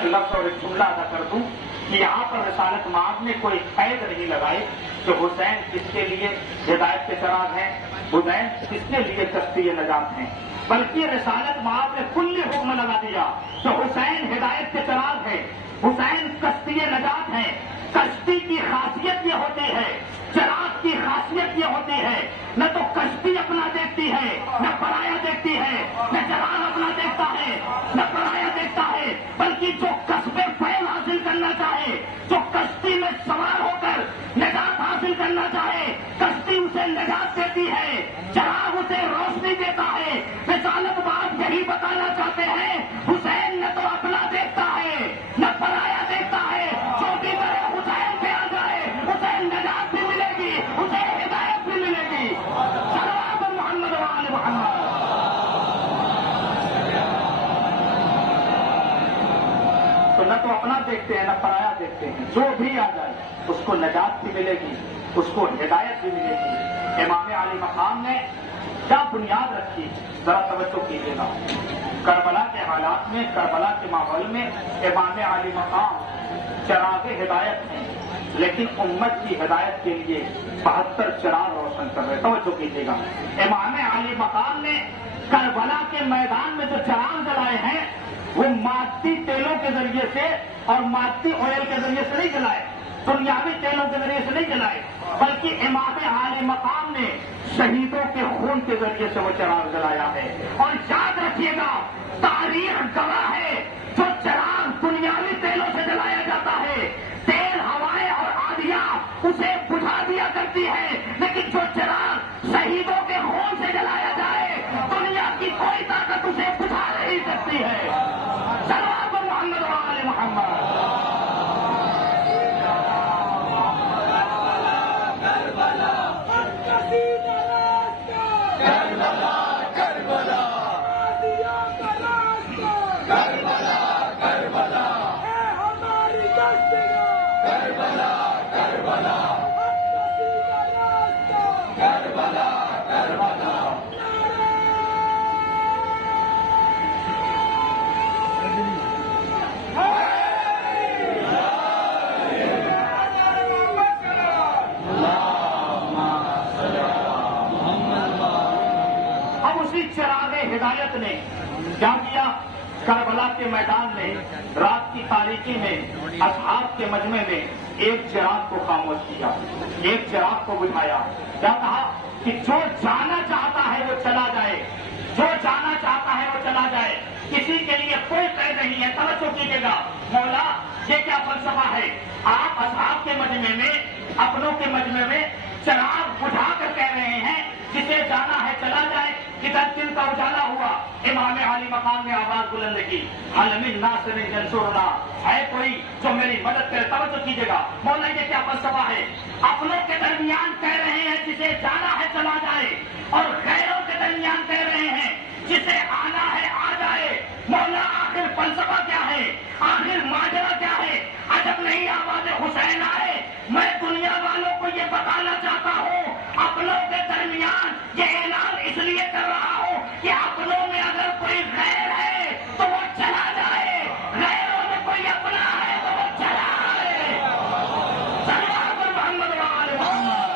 ایک لفظ اور ایک جملہ ادا کر دوں کہ یہاں پر رسالت مآب نے کوئی قید نہیں لگائی کہ حسین کس کے لیے ہدایت کے چراغ ہیں، حسین کس کے لیے کشتی نجات ہیں، بلکہ رسالت مآب نے کل حکم لگا دیا کہ حسین ہدایت کے چراغ ہے، حسین کشتی نجات ہے۔ کشتی کی خاصیت یہ ہوتی ہے، چراغ کی خاصیت یہ ہوتی ہے، نہ تو کشتی اپنا دیکھتی ہے نہ پرایا دیکھتی ہے، نہ چراغ اپنا دیکھتا ہے نہ پرایا دیکھتا ہے، بلکہ جو قصب فیض حاصل کرنا چاہے، جو کشتی میں سوار ہو کر نجات حاصل کرنا چاہے، کشتی اسے نجات دیتی ہے، چراغ اسے روشنی دیتا ہے۔ رسالت مآب یہی بتانا چاہتے ہیں، حسین نہ تو اپنا دیکھتا ہے نہ پرایا دیکھتا ہے، جو بھی کرے حسین پہ آ جائے، حسین نجات بھی ملے گی، اسے ہدایت بھی ملے گی۔ صلوات محمد و آل محمد۔ تو نہ تو اپنا دیکھتے ہیں نہ پرایا دیکھتے ہیں، جو بھی آ جائے اس کو نجات بھی ملے گی، اس کو ہدایت بھی ملے گی۔ امام علی مقام نے کیا بنیاد رکھی، ذرا توجہ کیجیے گا۔ کربلا کے حالات میں، کربلا کے ماحول میں امام علی مقام چراغ ہدایت ہیں، لیکن امت کی ہدایت کے لیے 72 چراغ روشن کر رہے۔ توجہ کیجیے گا، امام علی مقام نے کربلا کے میدان میں جو چراغ جلائے ہیں وہ مادی تیلوں کے ذریعے سے اور مادی آئل کے ذریعے سے نہیں جلائے، دنیاوی تیلوں کے ذریعے سے نہیں جلائے، بلکہ امام علی مقام نے شہیدوں کے خون کے ذریعے سے وہ چراغ جلایا ہے۔ اور یاد رکھیے گا، تاریخ گواہ ہے، جو چراغ دنیاوی تیلوں سے جلایا جاتا ہے، تیل، ہوائیں اور آندیاں اسے بجھا دیا کرتی ہے، لیکن جو چراغ شہیدوں کے خون سے جلایا جائے، دنیا کی کوئی طاقت اسے بجھا نہیں سکتی ہے۔ صلوات محمد و آل محمد۔ ہدایت نے کیا کیا؟ کربلا کے میدان میں، رات کی تاریکی میں، اصحاب کے مجمع میں ایک چراغ کو خاموش کیا، ایک چراغ کو بجھایا۔ کیا کہا کہ جو جانا چاہتا ہے وہ چلا جائے، جو جانا چاہتا ہے وہ چلا جائے، کسی کے لیے کوئی قید نہیں ہے۔ توجہ کیجیے گا، مولا یہ کیا فلسفہ ہے؟ آپ اصحاب کے مجمع میں، اپنوں کے مجمع میں چراغ بجھا کر کہہ رہے ہیں جسے جانا ہے چلا جائے۔ ادھر دل کا اجالا ہوا، امام علی مقام نے آواز بلند کی، حل من ناصر ینصرنا، ہے کوئی جو میری مدد کرے؟ توجہ کیجیے گا، مولا یہ کیا فلسفہ ہے؟ اپنوں کے درمیان کہہ رہے ہیں جسے جانا ہے چلا جائے، اور غیروں کے درمیان کہہ رہے ہیں جسے آنا ہے آ جائے۔ مولا آخر فلسفہ کیا ہے؟ آخر ماجرا کیا ہے؟ عجب نہیں آواز حسین آئے۔ میں دنیا والوں کو یہ بتانا چاہتا ہوں، اپنوں کے درمیان یہ اعلان اس لیے کر رہا ہوں کہ اپنوں میں اگر کوئی غیر ہے تو وہ چلا جائے، غیروں میں کوئی اپنا ہے تو وہ چلا آئے۔ صلوات محمد و آل محمد۔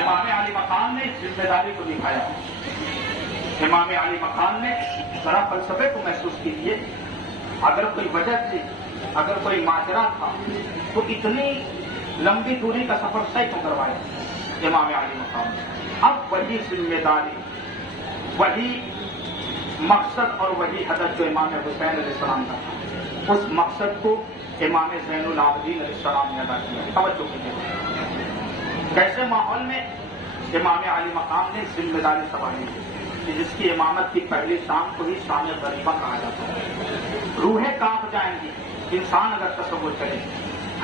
امام علی مقام نے اس ذمہ داری کو نبھایا۔ امام علی مقام نے ذرا فلسفے کو محسوس کیجیے، اگر کوئی وجہ تھی، اگر کوئی ماجرا تھا تو اتنی لمبی دوری کا سفر طے کیوں کروایا امام علی مقام نے؟ اب وہی ذمہ داری، وہی مقصد اور وہی ہدف جو امام حسین علیہ السلام کا تھا، اس مقصد کو امام زین العابدین علیہ السلام نے ادا کیا۔ توجہ کیجیے، کیسے ماحول میں امام علی مقام نے ذمہ داری سنبھالی کہ جس کی امامت کی پہلی شام کو ہی شام غریبہ کہا جاتا ہے، روحیں کانپ جائیں گی انسان اگر تصور کرے۔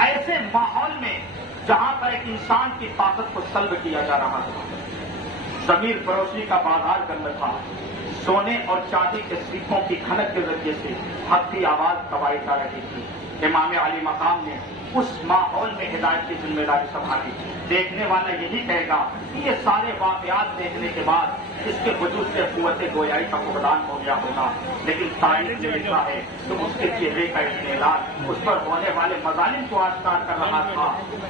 ایسے ماحول میں جہاں پر ایک انسان کی طاقت کو سلب کیا جا رہا تھا، ضمیر فروشی کا بازار گرم تھا، سونے اور چاندی کے سیکھوں کی کھنک کے ذریعے سے حقی آواز دبائی جا رہی تھی، امام علی مقام نے اس ماحول میں ہدایت کی ذمہ داری سنبھالی۔ دیکھنے والا یہی کہے گا کہ یہ سارے واقعات دیکھنے کے بعد اس کے وجود سے قوت گویائی کا فقدان ہو گیا ہوگا، لیکن تاریخ نے لکھا ہے تو اس کے چہرے کا اطمینان اس پر ہونے والے مظالم کو آشکار کر رہا تھا،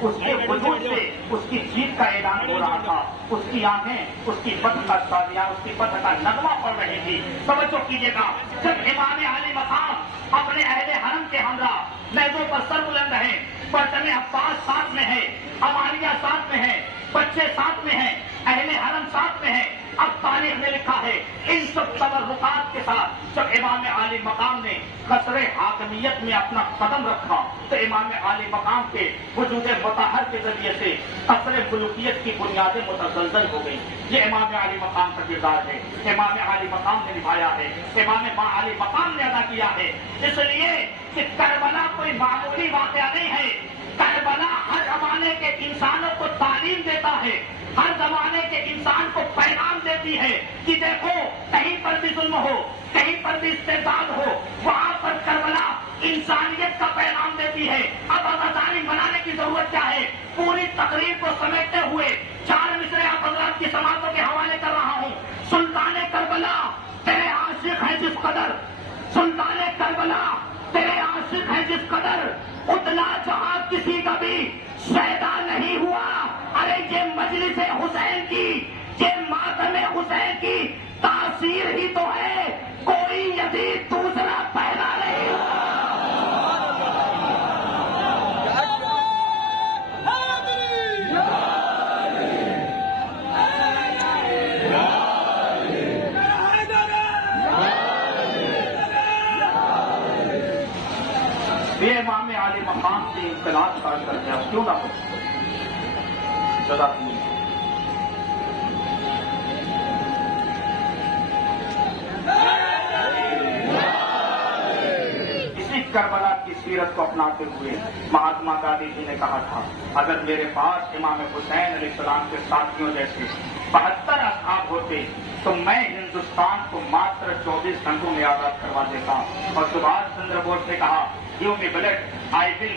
اس کے وجود سے اس کی جیت کا اعلان ہو رہا تھا، اس کی آنکھیں اس کی فتح کا سازیاں، اس کی فتح کا نغمہ پڑ رہی تھی۔ توجہ کیجیے گا، جب امام علی مقام اپنے اہل حرم کے ہمراہ نیزوں پر سر بلند ہے، پرچم عباس ساتھ میں ہے، اماریہ ساتھ میں ہے، بچے ساتھ میں ہیں، اہل حرم ساتھ میں ہے، اب تاریخ نے لکھا ہے ان سب تبرکات کے ساتھ جب امام عالی مقام نے قصر حاکمیت میں اپنا قدم رکھا تو امام عالی مقام کے وجود مطہر کے ذریعے سے قصر ملوکیت کی بنیادیں متزلزل ہو گئی۔ یہ امام عالی مقام کا کردار ہے، امام عالی مقام نے نبھایا ہے، امام عالی مقام نے ادا کیا ہے۔ اس لیے کہ کربلا کوئی معمولی واقعہ نہیں ہے، کربلا ہر زمانے کے انسانوں کو تعلیم دیتا ہے، ہر زمانے کے انسان کو پیغام دیتی ہے کہ دیکھو کہیں پر بھی ظلم ہو، کہیں پر بھی استبداد ہو، وہاں پر کربلا انسانیت کا پیغام دیتی ہے۔ اب آزادی منانے کی ضرورت کیا ہے؟ پوری تقریر کو سمیٹتے ہوئے 4 مصرے آپ حضرات کی سماعتوں کے حوالے کر رہا ہوں۔ سلطان کربلا تیرے عاشق ہیں جس قدر، سلطان کربلا تیرے عاشق ہیں جس قدر، اتنا جہاں کسی کا بھی شیدا نہیں ہوا۔ ارے یہ مجلس حسین کی، یہ ماتم حسین کی تاثیر ہی تو ہے، کوئی یزید دوسرا پیدا نہیں ہوا۔ یہ امام عالی مقام سے انقلاب کا کر دیا کیوں نہ ہو جزاک اللہ۔ اسی کربلا کی سیرت کو اپناتے ہوئے مہاتما گاندھی جی نے کہا تھا اگر میرے پاس امام حسین علیہ السلام کے ساتھیوں جیسے 72 اصحاب ہوتے تو میں ہندوستان کو ماتر 24 گھنٹوں میں آزاد کروا دیتا۔ اور سبھاش چندر بوس نے کہا Give me blood, I will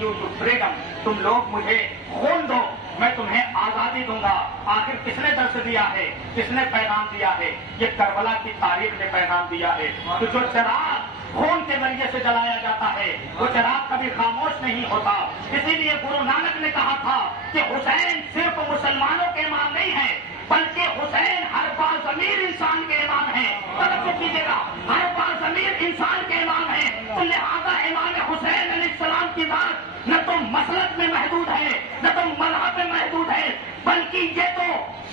give you freedom. تم لوگ مجھے خون دو، میں تمہیں آزادی دوں گا۔ آخر کس نے درس دیا ہے، کس نے پیغام دیا ہے؟ یہ کربلا کی تاریخ نے پیغام دیا ہے کہ جو چراغ خون کے ذریعے سے جلایا جاتا ہے وہ چراغ کبھی خاموش نہیں ہوتا۔ اسی لیے گرو نانک نے کہا تھا کہ حسین صرف مسلمانوں کے امام نہیں ہے بلکہ حسین ہر باضمیر انسان کے امام ہیں۔ توجہ کیجیے گا، ہر باضمیر انسان کے امام ہیں۔ تو لہذا امام حسین علیہ السلام کی بات نہ تو مسلک میں محدود ہے، نہ تو مذہب میں محدود ہے، بلکہ یہ تو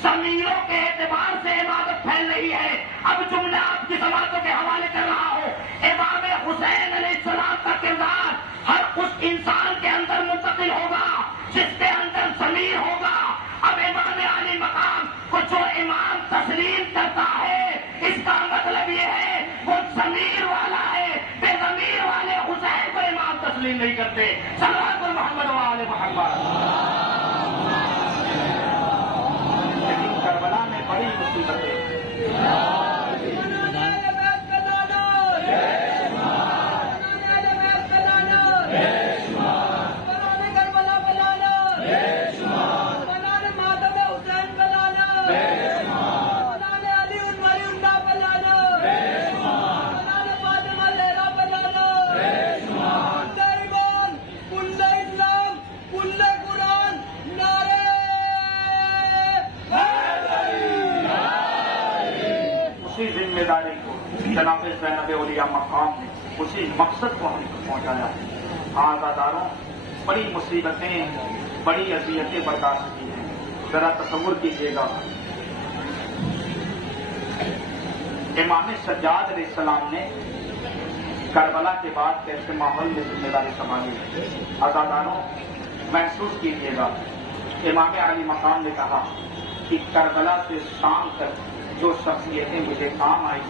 ضمیروں کے اعتبار سے عبادت پھیل رہی ہے۔ اب جملہ آپ کی سماعتوں کے حوالے کر رہا ہوں۔ امام حسین علیہ السلام کا کردار ہر اس انسان کے اندر منتقل ہوگا جس کے اندر ضمیر ہوگا۔ اب امام علی مقام کو جو امام تسلیم کرتا ہے اس کا مطلب یہ ہے وہ ضمیر والا ہے، بے ضمیر والے حسین کو امام تسلیم نہیں کرتے۔ صلوات محمد و آل محمد۔ لیکن کربلا میں بڑی مصیبتیں ذمہ داری کو جناب زینب اولیاء مقام نے اسی مقصد کو ہم تک پہنچایا۔ آزاداروں بڑی مصیبتیں، بڑی اذیتیں برداشت کی ہیں۔ ذرا تصور کیجیے گا، امام سجاد علیہ السلام نے کربلا کے بعد کیسے ماحول میں ذمہ داری سنبھالی۔ آزاداروں محسوس کیجیے گا، امام علی مقام نے کہا کہ کربلا سے شام تک جو شخصیتیں مجھے کام آئی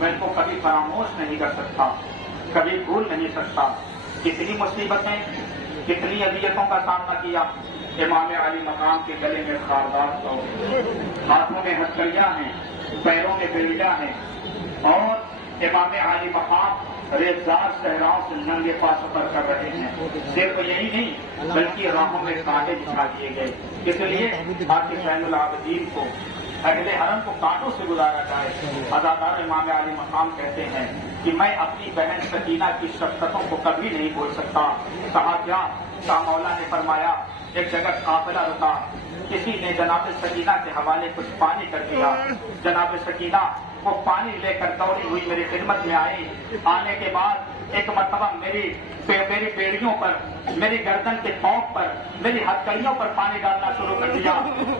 میں ان کو کبھی فراموش نہیں کر سکتا، کبھی بھول نہیں سکتا۔ کتنی مصیبتیں، کتنی اذیتوں کا سامنا کیا۔ امام علی مقام کے گلے میں خاردار تو ہاتھوں میں ہتھکڑیاں ہیں، پیروں میں بیڑیاں ہیں، اور امام علی مقام ریزدار صحراؤں سے ننگے پا سفر کر رہے ہیں۔ صرف یہی نہیں بلکہ راہوں میں کانٹے بچھا دیے گئے۔ اس لیے باقی شہین العابدین کو اہل حرم کو کانٹوں سے گزارا جائے۔ عزادار امام علی مقام کہتے ہیں کہ میں اپنی بہن سکینہ کی شفقتوں کو کبھی نہیں بھول سکتا۔ کہا کیا؟ شاہ مولا نے فرمایا ایک جگہ قافلہ رکا، کسی نے جناب سکینہ کے حوالے کچھ پانی کر دیا، جناب سکینہ وہ پانی لے کر دوڑی ہوئی میری خدمت میں آئی۔ آنے کے بعد ایک مرتبہ میری بیڑیوں پر، میری گردن کے پاؤں پر، میری ہتھکڑیوں پر پانی ڈالنا شروع کر دیا۔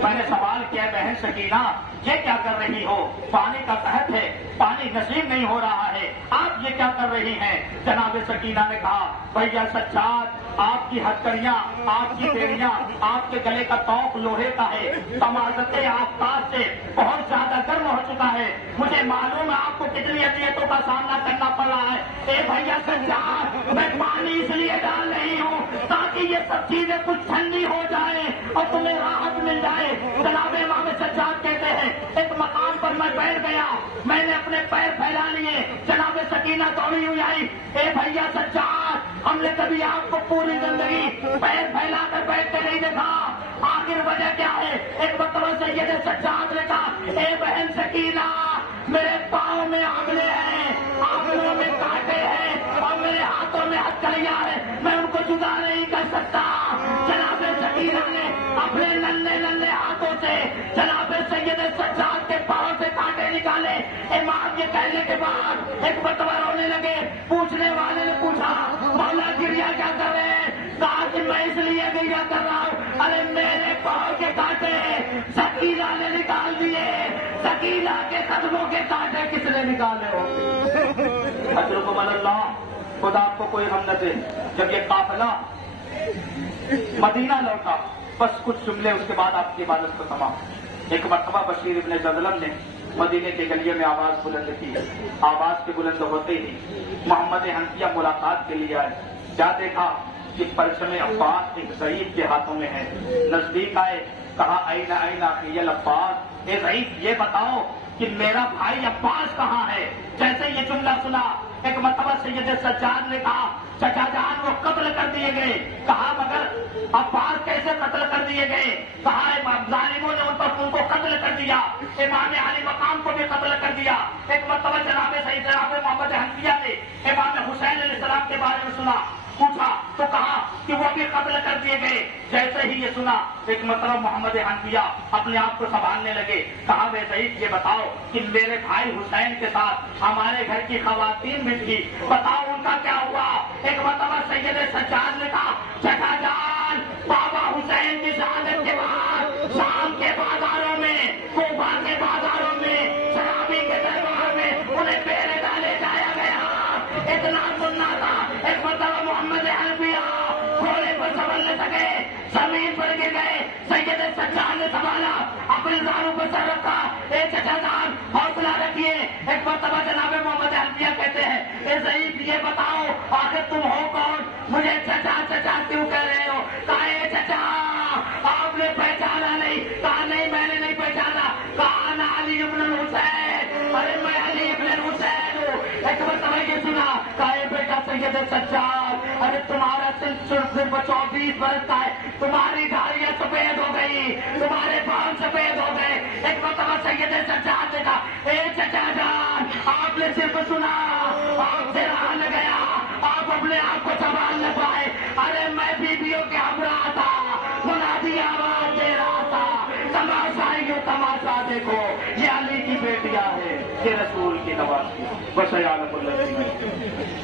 میں نے سوال کیا بہن سکینہ یہ کیا کر رہی ہو؟ پانی کا قحط ہے، پانی نصیب نہیں ہو رہا ہے، آپ یہ کیا کر رہی ہیں؟ جناب سکینہ نے کہا بھیا سجاد آپ کی ہتھکڑیاں، آپ کی بیڑیاں، آپ کے گلے کا توق لوہے کا ہے، تمازت آفتاب سے بہت زیادہ گرم ہو چکا ہے، مجھے معلوم ہے آپ کو کتنی اذیتوں کا سامنا کرنا پڑ رہا ہے۔ اے بھیا سجاد میں پانی اس لیے ڈال رہی ہوں تاکہ یہ سب چیزیں کچھ ٹھنڈی ہو جائے اور تمہیں راحت مل جائے۔ جناب امام سجاد کہتے ہیں ایک مقام پر میں بیٹھ گیا، میں نے اپنے پیر پھیلا لیے، جناب سکینہ دوڑی ہوئی آئی۔ اے بھیا سجاد ہم نے کبھی آپ کو پوری زندگی پیر پھیلا کر بیٹھتے نہیں دیکھا، آخر وجہ کیا ہے؟ ایک مرتبہ سید سجاد نے کہا اے بہن سکینہ میرے پاؤں میں آنگلے ہیں، آنگلوں میں کانٹے ہیں اور میرے ہاتھوں میں ہتھکڑیاں ہیں، میں ان کو جدا نہیں کر سکتا۔ جناب سکینہ نے اپنے ننھے ننھے ہاتھوں سے جناب سید سجاد کے پاؤں سے کانٹے نکالے۔ امام یہ کہنے کے بعد ایک مرتبہ رونے لگے۔ پوچھنے والے نے پوچھا مولا گریا کیا کر رہے ہیں؟ کہا کہ میں اس لیے گریا کر رہا ہوں، ارے میرے پاؤں کے کانٹے سکینہ نے نکال دیے۔ سکینہ کے قدموں کے کانٹے کس نے نکالے ہو؟ اجرکم اللہ، خدا آپ کو کوئی غم نہ دے۔ جب یہ قافلہ مدینہ لوٹا بس کچھ جملے اس کے بعد آپ کی عبادت کو تمام۔ ایک مرتبہ بشیر ابن جذلم نے مدینے کے گلیوں میں آواز بلند کی، آواز کے بلند ہوتے ہی محمد حنفیہ ملاقات کے لیے آئے۔ کیا دیکھا کہ پرچم عباس ایک ضعیف کے ہاتھوں میں ہے۔ نزدیک آئے، کہا این این اخی العباس، اے ضعیف یہ بتاؤ کہ میرا بھائی عباس کہاں ہے؟ جیسے یہ جملہ سنا ایک مرتبہ سید سجاد نے کہا چچا جان وہ قتل کر دیے گئے۔ کہا مگر عباس کیسے قتل کر دیے گئے؟ کہا ظالموں نے ان کو قتل کر دیا، امام علی مقام کو بھی قتل کر دیا۔ ایک مرتبہ جناب سید جناب محمد حنفیہ نے امام حسین علیہ السلام کے بارے میں سنا، پوچھا تو کہا کہ وہ بھی قتل کر دیے گئے۔ جیسے ہی یہ سنا ایک مرتبہ محمد حنفیہ اپنے آپ کو سنبھالنے لگے، کہا بے ضعیف یہ بتاؤ کہ میرے بھائی حسین کے ساتھ ہمارے گھر کی خواتین بھی تھی، بتاؤ ان کا کیا ہوا؟ ایک مرتبہ سید سجاد نے کہا چچا جان بابا حسین کی شہادت کے بعد شام کے بازاروں میں، کوفہ کے بازاروں میں، شرابی کے دربار میں انہیں پہرے ڈالے جایا گیا۔ اتنا سننا تھا ایک مرتبہ محمد حنفیہ گھوڑے پر سنبھل نہ سکے، زمین پر گر گئے۔ سید سجاد نے سنبھالا، اپنے زانوں پر سر رکھا، اے چچا جان حوصلہ رکھیے۔ ایک مرتبہ جناب محمد حنفیہ کہتے ہیں اے ضعیف یہ بتاؤ آخر تم ہو کون؟ مجھے چچا چچا کیوں کہہ رہے ہو؟ کہا اے چچا آپ نے پہچانا نہیں؟ کہا نہیں میں نے نہیں پہچانا۔ کہا انا علی ابن الحسین، ارے میں علی ابن الحسین ہوں۔ ایک مرتبہ یہ سنا، کہا اے بیٹا سید سجاد ارے تمہارا صرف 24 برس کا ہے، تمہاری داڑیاں سفید ہو گئی، تمہارے بال سفید ہو گئے۔ ایک مرتبہ سید سجاد نے کہا اے چچا جان آپ نے صرف سنا، آپ سے رہا نہ گیا، آپ اپنے آپ کو سنبھال نہ پائے۔ ارے میں بیویوں کے ہمراہ تھا، منادی آواز دے رہا تھا تماشا یہ تماشا دیکھو یہ علی کی بیٹیاں ہے، یہ رسول کی نوازی بس عالم اللہ